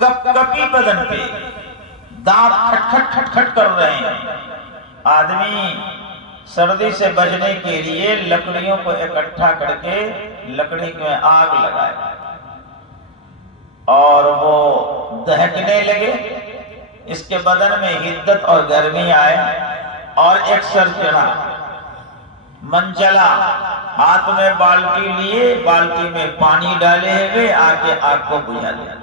Cup کپی بدن پہ، دانت کھٹ کھٹ کھٹ کر رہے ہیں۔ آدمی سردی سے بچنے کے لیے لکڑیوں کو اکٹھا کر کے لکڑی میں آگ لگائے اور وہ دہکنے لگے، اس کے بدن میں حدت اور گرمی آئے اور ایک سر چڑھا، من چلا، ہاتھ میں بالٹی لیے، بالٹی میں پانی ڈالے ہوئے آ کے آگ کو بجھا دیا۔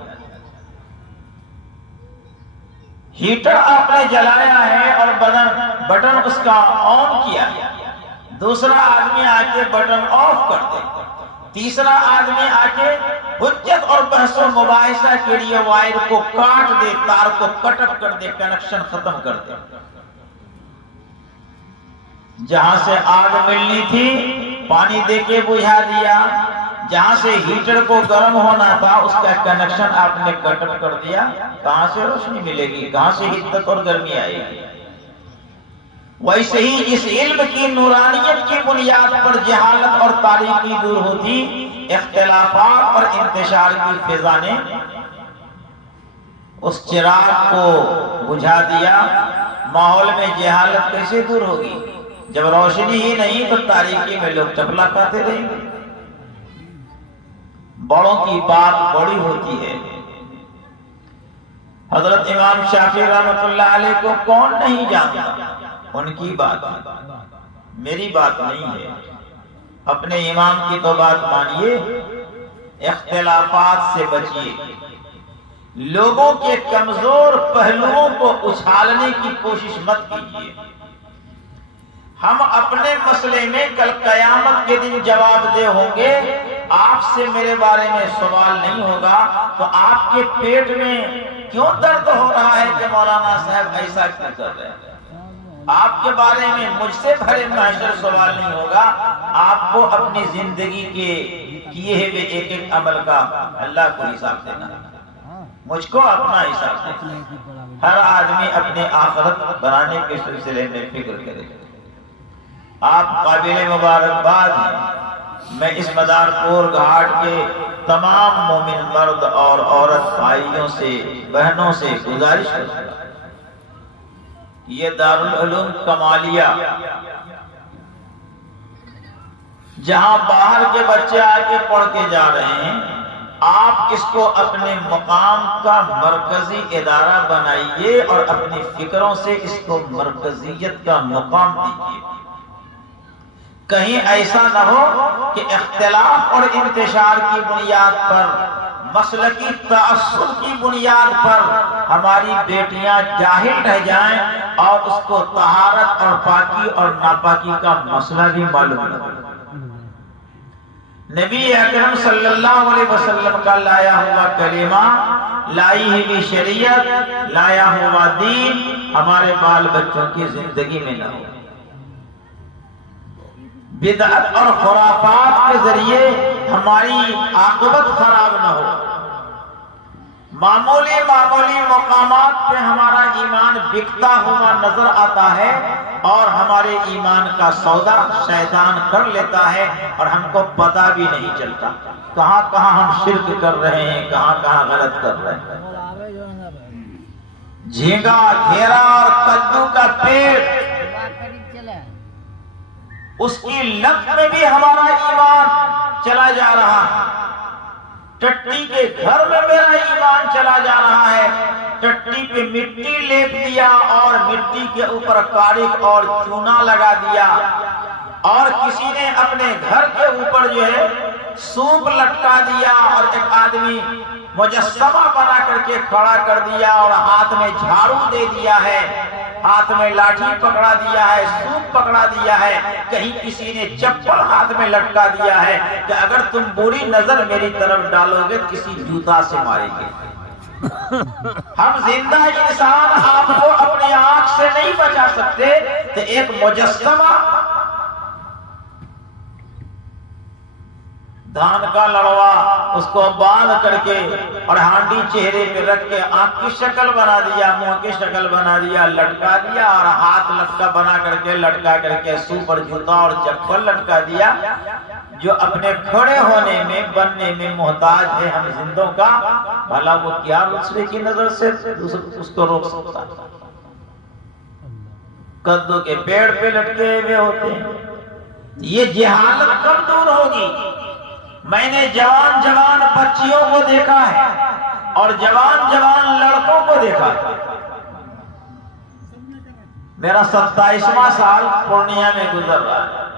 ہیٹر آپ نے جلایا ہے اور بٹن اس کا آن کیا، دوسرا آدمی آ کے بٹن آف کر دے، تیسرا آدمی آ کے حجت اور بحث و مباحثہ کے لیے وائر کو کاٹ دے، تار کو کٹ اپ کر دے، کنیکشن ختم کر دے۔ جہاں سے آگ ملنی تھی پانی دے کے بجھا دیا، جہاں سے ہیٹر کو گرم ہونا تھا اس کا کنیکشن آپ نے کٹ اپ کر دیا، کہاں سے روشنی ملے گی، کہاں سے حدت اور گرمی آئے گی؟ ویسے ہی اس علم کی نورانیت کی بنیاد پر جہالت اور تاریکی دور ہوتی، اختلافات اور انتشار کی فضا نے اس چراغ کو بجھا دیا۔ ماحول میں جہالت کیسے دور ہوگی؟ جب روشنی ہی نہیں تو تاریکی میں لوگ چپلا کھاتے رہیں گے۔ بڑوں کی بات بڑی ہوتی ہے۔ حضرت امام شافعی رحمۃ اللہ علیہ کو کون نہیں جانتا، ان کی بات ہے، میری بات نہیں ہے۔ اپنے امام کی تو بات مانیے، اختلافات سے بچیے، لوگوں کے کمزور پہلوؤں کو اچھالنے کی کوشش مت کیجیے۔ ہم اپنے مسئلے میں کل قیامت کے دن جواب دہ ہوں گے، آپ سے میرے بارے میں سوال نہیں ہوگا تو آپ کے پیٹ میں کیوں درد ہو رہا ہے کہ مولانا صاحب ایسا کیوں کر رہے ہیں؟ آپ کے بارے میں مجھ سے بھرے محشر سوال نہیں ہوگا، آپ کو اپنی زندگی کے کیے ہوئے ایک ایک عمل کا اللہ کو حساب دینا، مجھ کو اپنا حساب دینا۔ ہر آدمی اپنے آخرت بنانے کے سلسلے میں فکر کرے۔ آپ قابل مبارکباد ہیں۔ میں اس مزار پور گھاٹ کے تمام مومن مرد اور عورت بھائیوں سے بہنوں سے گزارش کرتا ہوں، یہ دارالعلوم کمالیہ جہاں باہر کے بچے آ کے پڑھ کے جا رہے ہیں، آپ اس کو اپنے مقام کا مرکزی ادارہ بنائیے اور اپنی فکروں سے اس کو مرکزیت کا مقام دیجیے۔ کہیں ایسا نہ ہو کہ اختلاف اور انتشار کی بنیاد پر، مسلکی تعصب کی بنیاد پر ہماری بیٹیاں جاہل رہ جائیں اور اس کو طہارت اور پاکی اور ناپاکی کا مسئلہ بھی معلوم نہ ہو۔ نبی اکرم صلی اللہ علیہ وسلم کا لایا ہوا کلمہ، لائی ہوئی شریعت، لایا ہوا دین ہمارے بال بچوں کی زندگی میں نہ ہو۔ بدعت اور خرافات کے ذریعے ہماری عاقبت خراب نہ ہو۔ معمولی مقامات پہ ہمارا ایمان بکتا ہوا نظر آتا ہے اور ہمارے ایمان کا سودا شیطان کر لیتا ہے اور ہم کو پتہ بھی نہیں چلتا کہاں کہاں ہم شرک کر رہے ہیں، کہاں کہاں غلط کر رہے ہیں۔ جھینگا، گھیرا اور کدو کا پیڑ، اس کی لت میں بھی ہمارا ایمان چلا جا رہا ہے۔ ٹٹی کے گھر میں میرا ایمان چلا جا رہا ہے۔ ٹٹی پہ مٹی لیپ دیا اور مٹی کے اوپر کارک اور چونا لگا دیا، اور کسی نے اپنے گھر کے اوپر جو ہے سوپ لٹکا دیا اور ایک آدمی مجسمہ بنا کر کے کھڑا کر دیا اور ہاتھ میں جھاڑو دے دیا ہے، ہاتھ میں لاٹھی پکڑا دیا ہے، سوپ پکڑا دیا ہے، کہیں کسی نے چپل ہاتھ میں لٹکا دیا ہے کہ اگر تم بری نظر میری طرف ڈالو گے کسی جوتا سے ماریں گے۔ ہم زندہ انسان آپ کو اپنی آنکھ سے نہیں بچا سکتے تو ایک مجسمہ دھان کا لڑوا اس کو باندھ کر کے اور ہانڈی چہرے پہ رکھ کے آنکھ کی شکل بنا دیا، منہ کی شکل بنا دیا، لٹکا دیا اور ہاتھ لٹکا بنا کر کے لٹکا کر کے سو پر جوتا اور چپل لٹکا دیا۔ جو اپنے کھڑے ہونے میں بننے میں محتاج ہے ہم زندوں کا، بھلا وہ کیا دوسرے کی نظر سے اس کو روک سکتا ہے؟ کدو کے پیڑ پہ لٹکے ہوئے ہوتے ہیں۔ یہ جہالت کب دور ہوگی؟ میں نے جوان جوان بچیوں کو دیکھا ہے اور جوان جوان لڑکوں کو دیکھا ہے۔ میرا 27واں سال پورنیہ میں گزر رہا ہے۔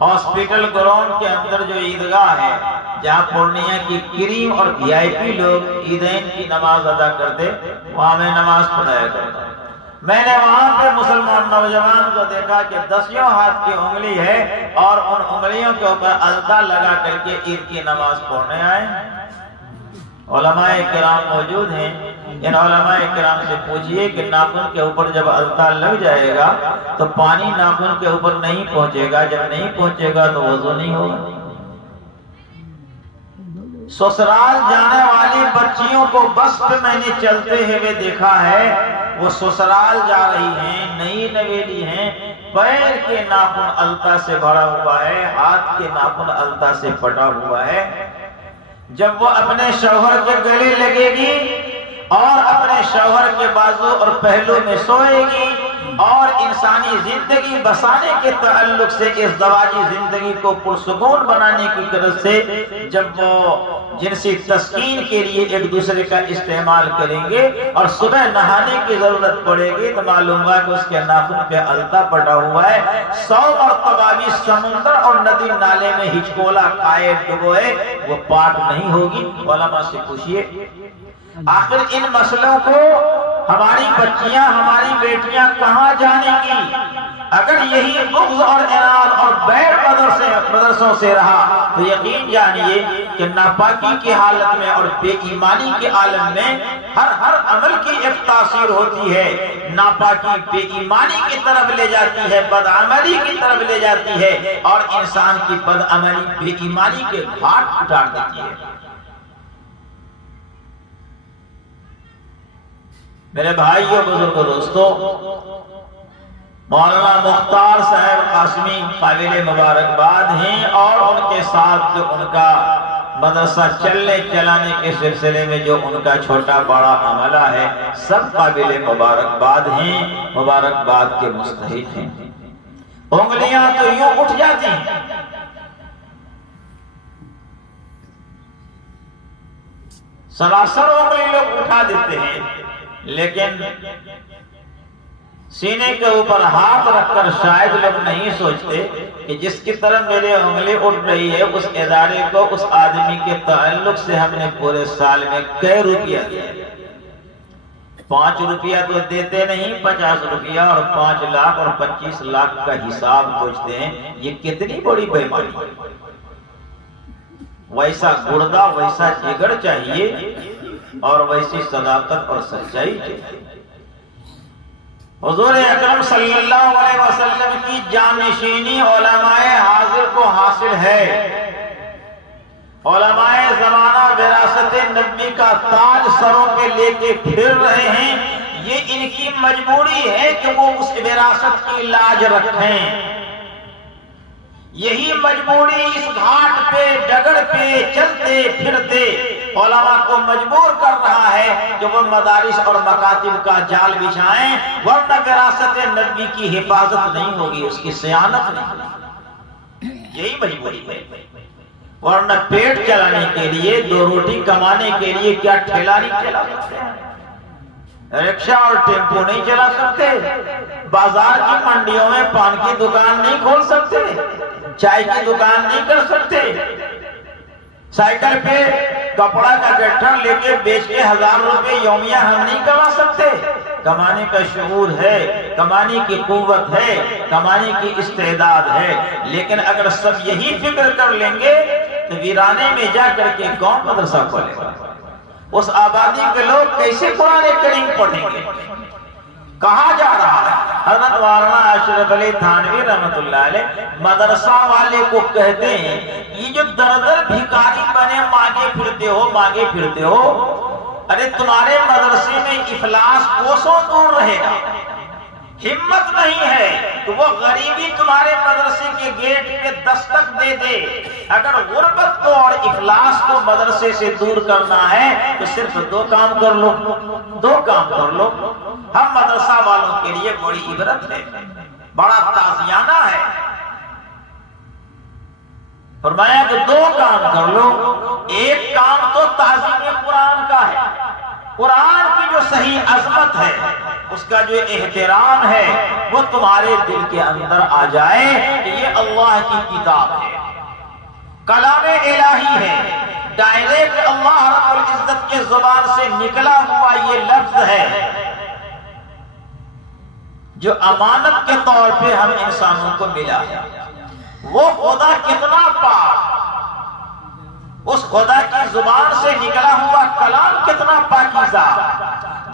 ہاسپٹل گراؤنڈ کے اندر جو عیدگاہ ہے جہاں پورنیہ کی کریم اور وی آئی پی لوگ عیدین کی نماز ادا کرتے، وہاں میں نماز پڑھایا کرتا۔ میں نے وہاں پہ مسلمان نوجوان کو دیکھا کہ 10 ہاتھ کی انگلی ہے اور ان انگلیوں کے اوپر التا لگا کر کے عید کی نماز پڑھنے آئے۔ علماء کرام موجود ہیں، ان علماء کرام سے پوچھئے کہ ناخن کے اوپر جب التا لگ جائے گا تو پانی ناخن کے اوپر نہیں پہنچے گا، جب نہیں پہنچے گا تو وضو نہیں ہوگا۔ سسرال جانے والی بچیوں کو بس پہ میں نے چلتے ہوئے دیکھا ہے، وہ سسرال جا رہی ہیں، نئی نویلی ہیں، پیر کے ناخن التا سے بھرا ہوا ہے، ہاتھ کے ناخن التا سے پھٹا ہوا ہے۔ جب وہ اپنے شوہر کے گلے لگے گی اور اپنے شوہر کے بازو اور پہلو میں سوئے گی اور انسانی زندگی بسانے کے تعلق سے اس زواجی زندگی کو پرسکون بنانے کی طرف سے جب وہ جنسی تسکین کے لیے ایک دوسرے کا استعمال کریں گے اور صبح نہانے کی ضرورت پڑے گی تو معلوم ہوا کہ اس کے ناخن پہ التا پڑا ہوا ہے۔ 100 مرتبہ بھی سمندر اور ندی نالے میں ہچکولا کھائے ڈبوئے وہ پاک نہیں ہوگی۔ علماء سے پوچھئے آخر ان مسئلوں کو ہماری بچیاں ہماری بیٹیاں کہاں جانیں گی؟ اگر یہی بغض اور عناد اور بیر مدرسوں سے رہا تو یقین جانیے کہ ناپاکی کی حالت میں اور بے ایمانی کے عالم میں ہر عمل کی ایک تاثیر ہوتی ہے۔ ناپاکی بے ایمانی کی طرف لے جاتی ہے، بدعملی کی طرف لے جاتی ہے اور انسان کی بدعملی بے ایمانی کے گھاٹ اٹھا دیتی ہے۔ میرے بھائیوں بزرگوں دوستو، مولانا مختار صاحب قاسمی قابل مبارکباد ہیں اور ان کے ساتھ جو ان کا مدرسہ چلنے چلانے کے سلسلے میں جو ان کا چھوٹا بڑا عملہ ہے سب قابل مبارکباد ہیں، مبارکباد کے مستحق ہیں۔ انگلیاں تو یوں اٹھ جاتی ہیں، سراسر انگلی لوگ اٹھا دیتے ہیں، لیکن سینے کے اوپر ہاتھ رکھ کر شاید لوگ نہیں سوچتے کہ جس کی طرف میری انگلی اٹھ رہی ہے اس ادارے کو اس آدمی کے تعلق سے ہم نے پورے سال میں کئی روپیہ دیا۔ 5 روپیہ تو دیتے نہیں، 50 روپیہ اور 5 لاکھ اور 25 لاکھ کا حساب پوچھتے ہیں۔ یہ کتنی بڑی بے ایمانی ہے۔ ویسا گردہ ویسا جگر چاہیے اور ویسی صداقت اور سچائی چاہیے۔ حضور اکرم صلی اللہ علیہ وسلم کی جانشینی علماء حاضر کو حاصل ہے۔ علماء زمانہ وراثت نبی کا تاج سروں پہ لے کے پھر رہے ہیں، یہ ان کی مجبوری ہے کہ وہ اس وراثت کی لاج رکھیں۔ یہی مجبوری اس گھاٹ پہ ڈگر پہ چلتے پھرتے علماء کو مجبور کر رہا ہے کہ وہ مدارس اور مکاتب کا جال بچھائیں، ورنہ وراثت نبی کی حفاظت نہیں ہوگی، اس کی صیانت نہیں ہوگی۔ یہی مجبوری ہے، ورنہ پیٹ چلانے کے لیے 2 روٹی کمانے کے لیے کیا ٹھیلا نہیں چلا سکتے ہیں، رکشہ اور ٹیمپو نہیں چلا سکتے، بازار کی منڈیوں میں پان کی دکان نہیں کھول سکتے، چائے کی دکان نہیں کر سکتے، سائیکل پہ کپڑا کا گٹھا لے کے بیچ کے 1000 روپے یومیہ ہم نہیں کما سکتے۔ کمانے کا شعور ہے، کمانے کی قوت ہے، کمانے کی استعداد ہے، لیکن اگر سب یہی فکر کر لیں گے تو ویرانے میں جا کر کے کون مدرسہ کھولے گا؟ اس آبادی کے لوگ کیسے قرآن کریم پڑھیں گے؟ کہاں جا رہا ہے؟ حضرت مولانا اشرف علی تھانوی رحمت اللہ علیہ مدرسہ والے کو کہتے ہیں یہ جو در در بھکاری بنے مانگے پھرتے ہو، ارے تمہارے مدرسے میں افلاس کوسوں دور رہے گا، ہمت نہیں ہے تو وہ غریبی تمہارے مدرسے کے گیٹ پہ دستک دے دے۔ اگر غربت کو اور افلاس کو مدرسے سے دور کرنا ہے تو صرف دو کام کر لو، دو کام کر لو۔ ہم مدرسہ والوں کے لیے بڑی عبرت ہے، بڑا تعزیانہ ہے۔ فرمایا کہ دو کام کر لو، ایک کام تو تعظیم قرآن کا ہے، قرآن کی جو صحیح عظمت ہے، اس کا جو احترام ہے وہ تمہارے دل کے اندر آ جائے کہ یہ اللہ کی کتاب ہے، کلام الہی ہے، ڈائریکٹ اللہ رب العزت کے زبان سے نکلا ہوا یہ لفظ ہے جو امانت کے طور پہ ہم انسانوں کو ملا ہے۔ وہ خدا کتنا پاک، اس خدا کی زبان سے نکلا ہوا کلام کتنا پاکیزہ،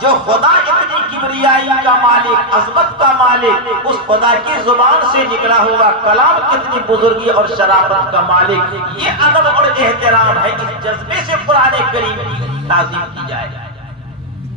جو خدا اتنی کبریائی کا مالک، عظمت کا مالک، اس خدا کی زبان سے نکلا ہوا کلام کتنی بزرگی اور شرافت کا مالک۔ یہ ادب اور احترام ہے، اس جذبے سے قرآن کریم کی تعظیم کی جائے۔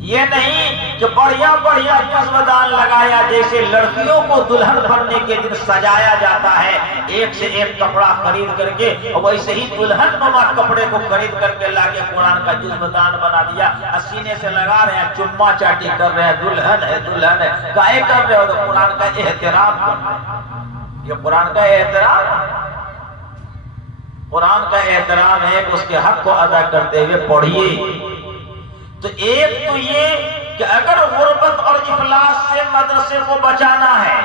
یہ نہیں کہ بڑھیا بڑھیا جذبدان لگایا جیسے لڑکیوں کو دلہن بننے کے دن سجایا جاتا ہے، ایک سے ایک کپڑا خرید کر کے، اور ویسے ہی دلہن نما کپڑے کو خرید کر کے لا کے قرآن کا جذبدان بنا دیا، سینے سے لگا رہے ہیں، چما چاٹی کر رہے ہیں، دلہن ہے دلہن ہے، کائے کر رہے ہو؟ تو قرآن کا احترام کر رہے ہیں۔ یہ قرآن کا احترام، قرآن کا احترام ہے کہ اس کے حق کو ادا کرتے ہوئے پڑھیے۔ تو ایک تو یہ کہ اگر غربت اور افلاس سے مدرسے کو بچانا ہے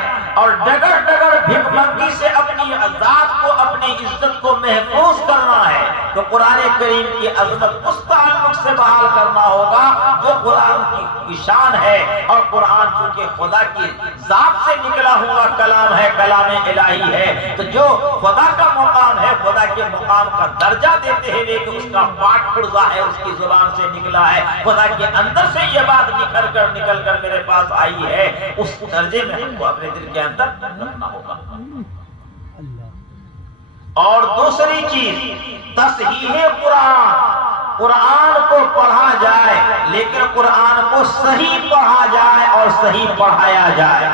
اور ڈگر ڈگر بھیک منگی سے اپنی ذات کو، اپنی عزت کو محفوظ کرنا ہے تو قرآن کریم کی عظمت اس تعلق سے بحال کرنا ہوگا جو قرآن کی شان ہے، اور قرآن چونکہ خدا کی ذات سے نکلا ہوا کلام ہے، کلام الہی ہے، تو جو خدا کا مقام ہے، خدا کے مقام کا درجہ دیتے ہوئے کہ اس کا پاٹ پرزا ہے، اس کی زبان سے نکلا ہے، خدا کے اندر سے یہ بات نکل کر میرے پاس آئی ہے، اس درجے میں ہم کو اپنے دل کے اندر رکھنا ہوگا۔ اور دوسری چیز تصحیح قرآن، قرآن کو پڑھا جائے لیکن قرآن کو صحیح پڑھا جائے اور صحیح پڑھایا جائے۔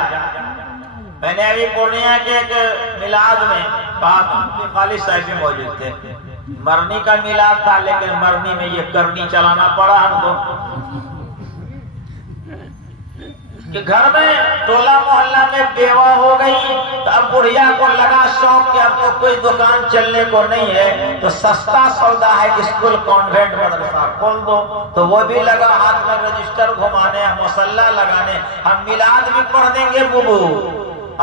میں نے ابھی پورنیہ کے ایک میلاد میں خالد صاحب بھی موجود تھے، مرنی کا میلاد تھا، لیکن مرنی میں یہ کرنی چلانا پڑا ہم کو کہ گھر میں ٹولہ محلہ میں بیوہ ہو گئی، تو اب بڑھیا کو لگا شوق کہ اب تو کوئی دکان چلنے کو نہیں ہے، تو سستا سودا ہے اسکول کانوینٹ مدرسہ کھول دو، تو وہ بھی لگا ہاتھ میں رجسٹر گھمانے، مسلح لگانے، ہم میلاد بھی پڑھ دیں گے ببو،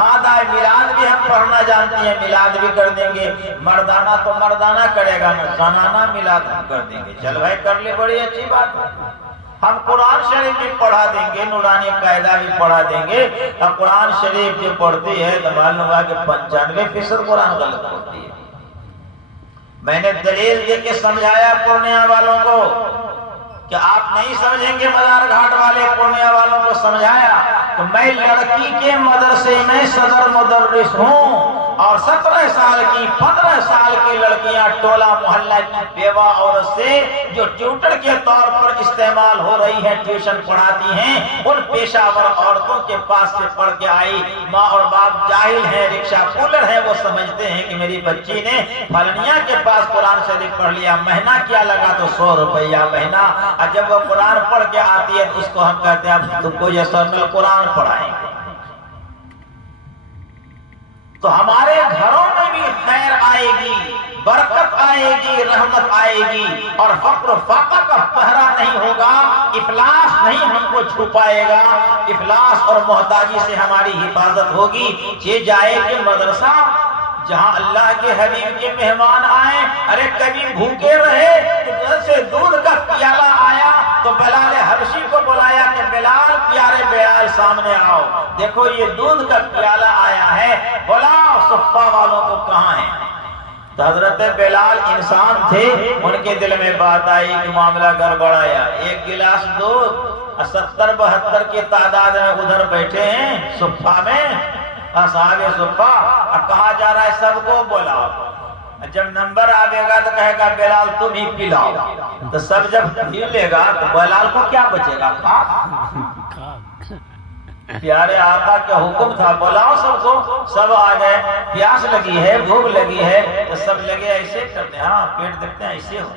آدھا میلاد بھی ہم پڑھنا جانتی ہیں، میلاد بھی کر دیں گے، مردانہ تو مردانہ کرے گا، زنانہ میلاد ہم کر دیں گے، چل بھائی کر لے، بڑی اچھی بات ہے۔ ہم قرآن شریف بھی پڑھا دیں گے، نورانی قاعدہ بھی پڑھا دیں گے۔ اب قرآن شریف جو پڑھتی ہے تو معلوم ہوا کہ 95% قرآن غلط پڑھتی ہے۔ میں نے دلیل دے کے سمجھایا پورنیہ والوں کو کہ آپ نہیں سمجھیں گے، مزار گھاٹ والے پورنیہ والوں کو سمجھایا کہ میں لڑکی کے مدرسے میں صدر مدرس ہوں، اور 17 سال کی 15 سال کی لڑکیاں ٹولہ محلہ کی بیوہ عورت سے جو ٹیوٹر کے طور پر استعمال ہو رہی ہیں، ٹیوشن پڑھاتی ہیں، ان پیشہ ور عورتوں کے پاس سے پڑھ کے آئی، ماں اور باپ جاہل ہیں، رکشہ پولر ہیں، وہ سمجھتے ہیں کہ میری بچی نے فلانیہ کے پاس قرآن شریف پڑھ لیا، مہینہ کیا لگا تو 100 روپیہ مہینہ، اور جب وہ قرآن پڑھ کے آتی ہے تو اس کو ہم کہتے ہیں اب تم کو یہ سر میں قرآن پڑھائیں گے۔ تو ہمارے گھروں میں بھی خیر آئے گی، برکت آئے گی، رحمت آئے گی، اور فقر و فاقہ کا پہرا نہیں ہوگا، افلاس نہیں ہم کو چھپائے گا، افلاس اور محتاجی سے ہماری حفاظت ہوگی۔ یہ جائے کہ مدرسہ جہاں اللہ کے حبیب کے مہمان آئے، ارے کبھی بھوکے رہے تو گھر سے دودھ کا پیالہ آیا تو بلال حبشی کو بلایا کہ بلال، پیارے بلال سامنے آؤ، دیکھو یہ دودھ کا پیالہ آیا ہے، بلاؤ صفہ والوں کو کہاں ہے؟ تو حضرت بلال انسان تھے، ان کے دل میں بات آئی کہ معاملہ گڑبڑایا، ایک گلاس دودھ 70-72 کی تعداد میں ادھر بیٹھے ہیں صفہ میں، صاحب صفہ، کہا جا رہا ہے سب کو بلاؤ، جب نمبر آئے گا تو کہے گا بلال تم ہی پلاؤ، تو سب جب پی لے گا تو بلال کو کیا بچے گا؟ پیارے آقا کا حکم تھا بلاؤ سب کو، سب آ گئے، پیاس لگی ہے، بھوک لگی ہے، تو سب لگے ایسے کرتے ہیں، ہاں پیٹ دیکھتے ہیں ایسے ہو،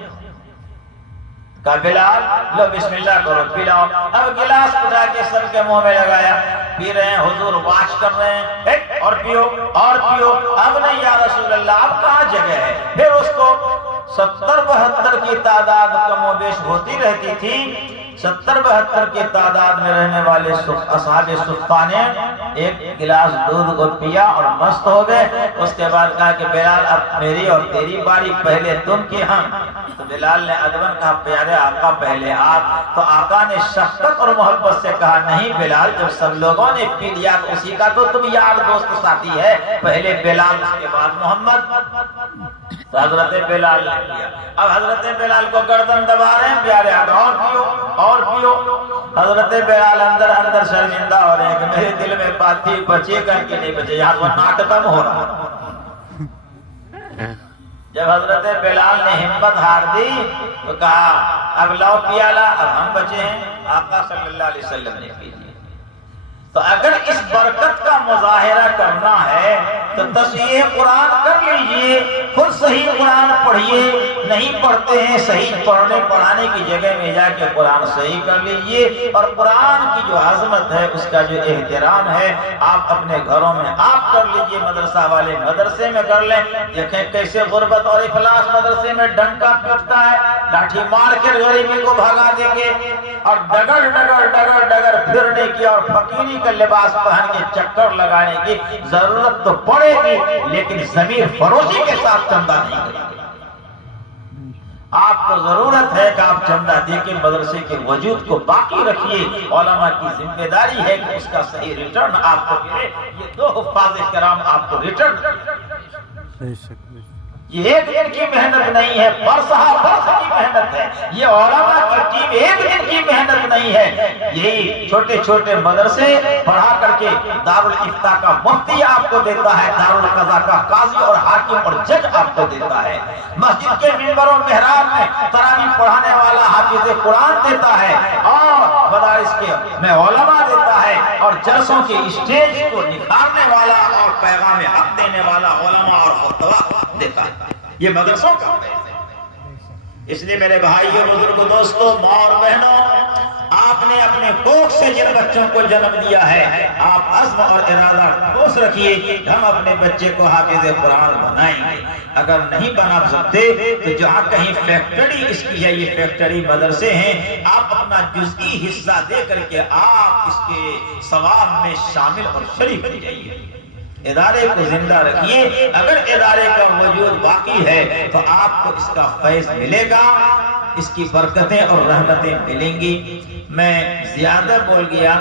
کہا بلال لو بسم اللہ کرو پلاؤ۔ اب گلاس اٹھا کے سب کے منہ میں لگایا، پی رہے ہیں، حضور واچ کر رہے ہیں، اور پیو اور پیو۔ اب نہیں یا رسول اللہ اب کہاں جگہ ہے؟ پھر اس کو 70-72 کی تعداد کم و بیش ہوتی رہتی تھی، 70-72 کی تعداد میں رہنے والے اصحاب صفہ نے ایک گلاس دودھ کو پیا اور مست ہو گئے۔ اس کے بعد کہا کہ بلال اب میری اور تیری باری، پہلے تم کی ہم۔ تو بلال نے ادباً کہا پیارے آقا پہلے آپ۔ تو آقا نے شفقت اور محبت سے کہا نہیں بلال، جب سب لوگوں نے پی لیا تو اسی کا تو تم یار دوست ساتھی ہے، پہلے بلال اس کے بعد محمد۔ تو حضرت بلال نے کیا۔ اب حضرت بلال کو گردن دبا رہے ہیں پیارے آقا، اور پیو اور پیو۔ حضرت بلال اندر اندر شرمندہ ہو رہے ہیں کہ میرے دل میں بات تھی بچے گا کہ نہیں بچے، یہاں وہ ناٹکم ہو رہا۔ جب حضرت بلال نے ہمت ہار دی تو کہا اب لاؤ پیالہ، اب ہم بچے ہیں۔ آقا صلی اللہ علیہ وسلم نے پی لیا۔ تو اگر اس برکت کا مظاہرہ کرنا ہے تو تصحیح قرآن کر لیجئے، خود صحیح قرآن پڑھیے، نہیں پڑھتے ہیں صحیح پڑھنے پڑھانے کی جگہ میں جا کے قرآن صحیح کر لیجئے، اور قرآن کی جو عظمت ہے اس کا جو احترام ہے آپ اپنے گھروں میں آپ کر لیجئے، مدرسہ والے مدرسے میں کر لیں۔ دیکھیں کیسے غربت اور افلاس مدرسے میں ڈنکا پیٹتا ہے، لاٹھی مار کے غریبی کو بھگا دیں گے، اور ڈگر ڈگر ڈگر ڈگر پھرنے کی اور فقیری کا لباس پہن کے چکر لگانے کی ضرورت تو پڑے گی، لیکن ضمیر فروشی کے ساتھ چندہ نہیں کریں گے۔ آپ کو ضرورت ہے کہ آپ چندہ دے کے مدرسے کے وجود کو باقی رکھیے۔ علماء کی ذمہ داری ہے کہ اس کا صحیح ریٹرن آپ کو ملے۔ یہ دو حفاظ کرام آپ کو ریٹرن، یہ ایک دن کی محنت نہیں ہے، برسہ برس کی محنت ہے، یہ علماء کی ٹیم ایک دن کی محنت نہیں ہے۔ یہی چھوٹے چھوٹے مدرسے پڑھا کر کے دارالافتاء کا مفتی آپ کو دیتا ہے، دارالقضاء کا قاضی اور حاکم اور جج آپ کو دیتا ہے، مسجد کے منبر و محراب میں تراویح پڑھانے والا حافظ قرآن دیتا ہے، اور مدارس کے میں علماء دیتا ہے، اور جلسوں کے اسٹیج کو نکھارنے والا اور پیغام حق دینے والا علماء اور خطبہ دیتا ہے۔ یہ مدرسوں کا ہے۔ اس لیے میرے بھائیوں بزرگوں دوستوں ماں اور بہنوں، آپ نے اپنے کوکھ سے جن بچوں کو جنم دیا ہے آپ عزم اور ارادہ ٹھوس رکھیے کہ ہم اپنے بچے کو حافظ قرآن بنائیں گے۔ اگر نہیں بنا سکتے تو جہاں کہیں فیکٹری اس کی ہے، یہ فیکٹری مدرسے ہیں، آپ اپنا جزئی حصہ دے کر کے آپ اس کے ثواب میں شامل اور شریک ہو جائیے۔ ادارے کو زندہ رکھیے، اگر ادارے کا وجود باقی ہے تو آپ کو اس کا فیض ملے گا، اس کی برکتیں اور رحمتیں ملیں گی۔ میں زیادہ بول گیا،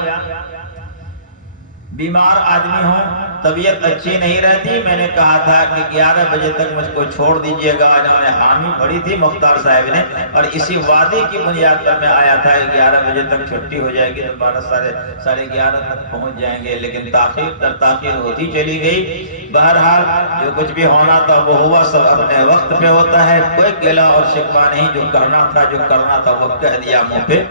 بیمار آدمی ہوں، طبیعت اچھی نہیں رہتی، میں نے کہا تھا کہ 11 بجے تک مجھ کو چھوڑ دیجئے گا، انہوں نے حامی بڑی تھی مختار صاحب نے، اور اسی وعدے کی بنیاد پر میں آیا تھا کہ 11 بجے تک چھٹی ہو جائے گی تو 12:30 تک پہنچ جائیں گے، لیکن تاخیر در تاخیر ہوتی چلی گئی۔ بہرحال جو کچھ بھی ہونا تھا وہ ہوا، سب اپنے وقت پہ ہوتا ہے، کوئی گلہ اور شکوہ نہیں، جو کرنا تھا وہ کہہ دیا منہ پہ۔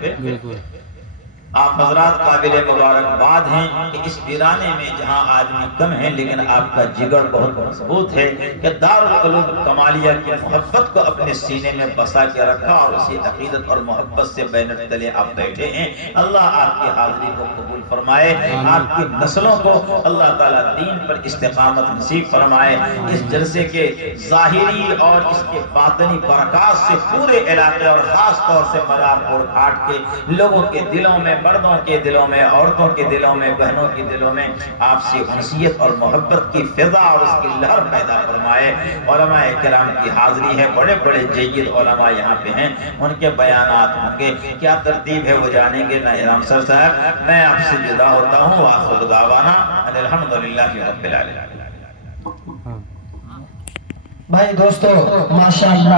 آپ حضرات قابل مبارکباد ہیں کہ اس ویرانے میں جہاں آدمی کم ہیں لیکن آپ کا جگر بہت مضبوط ہے کہ دارالعلوم کمالیہ کی محبت کو اپنے سینے میں بسا کے رکھا، اور اسی عقیدت اور محبت سے بینر تلے آپ بیٹھے ہیں۔ اللہ آپ کی حاضری کو قبول فرمائے، آپ کی نسلوں کو اللہ تعالیٰ دین پر استقامت نصیب فرمائے۔ اس جلسے کے ظاہری اور اس کے باطنی برکات سے پورے علاقے اور خاص طور سے مدار پور گھاٹ کے لوگوں کے دلوں میں، مردوں کے دلوں میں، عورتوں کے دلوں میں، بہنوں کے دلوں میں آپ سے انسیت اور محبت کی فضا اور اس کی لہر پیدا فرمائے۔ علماء کرام کی حاضری ہے، بڑے بڑے جید علماء یہاں پہ ہیں، ان کے بیانات ہوں گے، کیا ترتیب ہے وہ جانیں گے ناظران صاحب۔ میں آپ سے جدا ہوتا ہوں، وآخر دعوانا ان الحمدللہ رب العالمین۔ بھائی دوستو ماشاءاللہ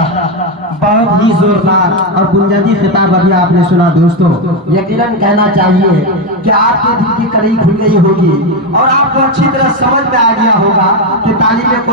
بہت ہی زوردار اور بنیادی خطاب ابھی آپ نے سنا دوستو۔ یقیناً کہنا چاہیے کہ آپ کے دل کی کڑی کھل گئی ہوگی اور آپ کو اچھی طرح سمجھ میں آ گیا ہوگا کہ تعلیم